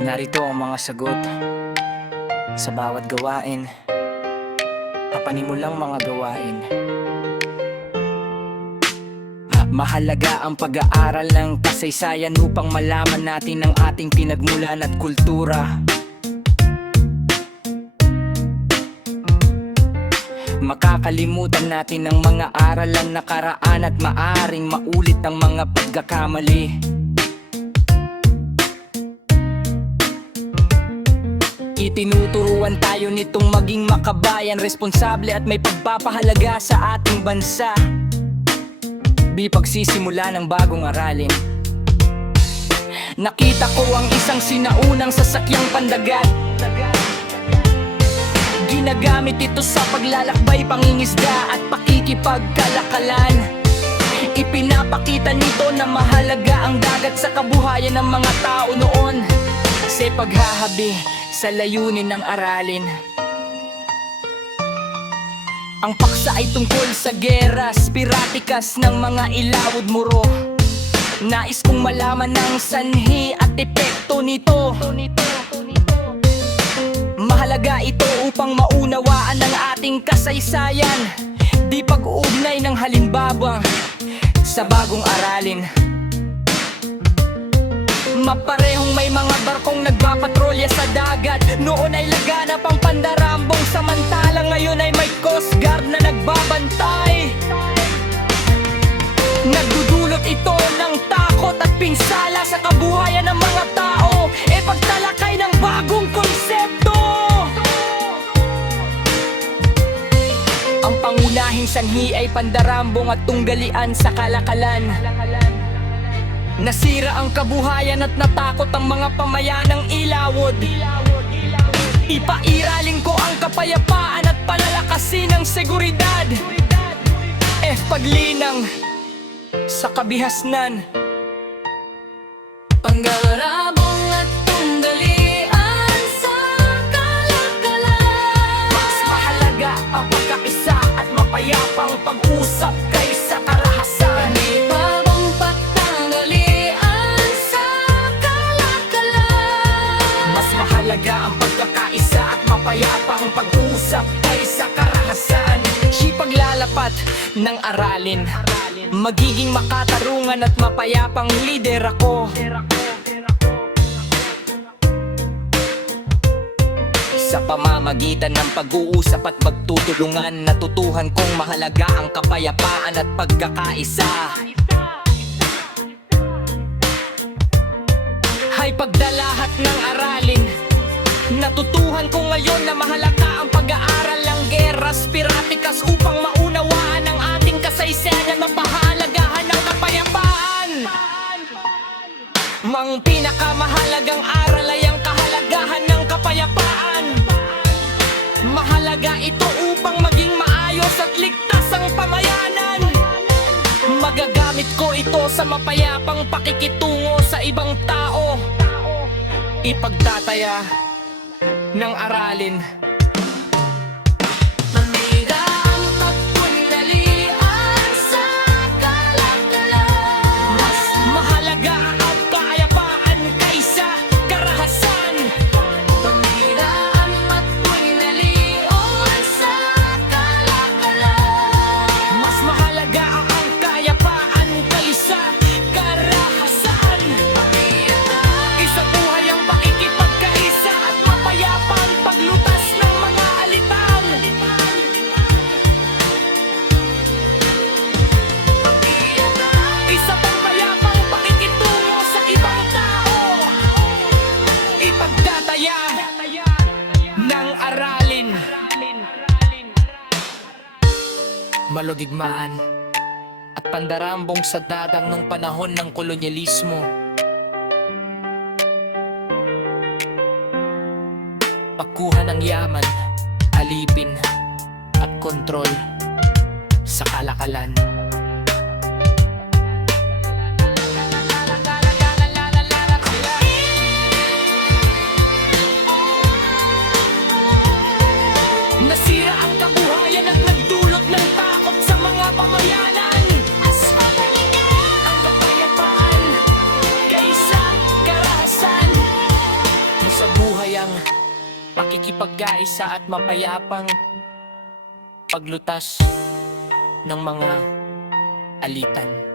Narito ang mga sagot sa bawat gawain. Kapanin mo lang mga gawain. Mahalaga ang pag-aaral ng kasaysayan upang malaman natin ang ating pinagmulan at kultura. Makakalimutan natin ang mga aralang nakaraan at maaring maulit ang mga pagkakamali. Itinuturuan tayo nitong maging makabayan, responsable at may pagpapahalaga sa ating bansa. Di pagsisimula ng bagong aralin. Nakita ko ang isang sinaunang sasakyang pandagat. Ginagamit ito sa paglalakbay, pangingisda at pakikipagkalakalan. Ipinapakita nito na mahalaga ang dagat sa kabuhayan ng mga tao noon. Sa paghahabi sa layunin ng aralin. Ang paksa ay tungkol sa geras, piratikas ng mga ilawod muro. Nais kong malaman ang sanhi at epekto nito. Mahalaga ito upang maunawaan ang ating kasaysayan. Di pag-uugnay ng halimbawa sa bagong aralin. Maparehong may mga barkong nagpapatrolya sa dagat. Noon ay laganap ang pandarambong, samantalang ngayon ay may Coast Guard na nagbabantay. Nagdudulot ito ng takot at pinsala sa kabuhayan ng mga tao. Pagtalakay ng bagong konsepto. Ang pangunahing sanhi ay pandarambong at tunggalian sa kalakalan. Nasira ang kabuhayan at natakot ang mga pamayanang ilawod. Ipairalin ko ang kapayapaan at palalakasin ang seguridad. Paglinang sa kabihasnan. Pandarambong at tunggalian sa kalakalan. Mas mahalaga ang pagkaisa at mapayapang pag-usap kaysa karahasan. Ang pagkakaisa at mapayapang pag-usap kaysa karahasan. Paglalapat ng aralin, magiging makatarungan at mapayapang lider ako. Sa pamamagitan ng pag-uusap at magtutulungan, natutuhan kong mahalaga ang kapayapaan at pagkakaisa. Hay pagdalahat ng aralin, natutuhan ko ngayon na mahalaga ang pag-aaral ng geras, piratikas upang maunawaan ang ating kasaysayan, mapahalagahan ng kapayapaan. Mang pinakamahalagang aral ay ang kahalagahan ng kapayapaan. Mahalaga ito upang maging maayos at ligtas ang pamayanan. Magagamit ko ito sa mapayapang pakikitungo sa ibang tao. Ipagtataya ng aralin. Mamira ang pagpunalian sa kalakalan. Mas mahalaga ang kapayapaan kaysa karahasan. Mamira ang pagpunalian sa kalakalan. Mas mahalaga ang kapayapaan kaysa karahasan. Isa buhay ang pakikipagkaisa at mapayapang paglutas ng mga alipang. Isa pang payapang pakikitungo sa ibang tao. Ipagtataya ng aralin. Maludigmaan at pandarambong sa dadang nung panahon ng kolonyalismo. Pagkuha ng yaman, alipin at kontrol sa kalakalan. Nasira ang kabuhayan at nagdulot ng takot sa mga pamayanan. Ang kapayapaan kaysa karahasan. pakikipagkaisa at mapayapang paglutas ng mga alitan.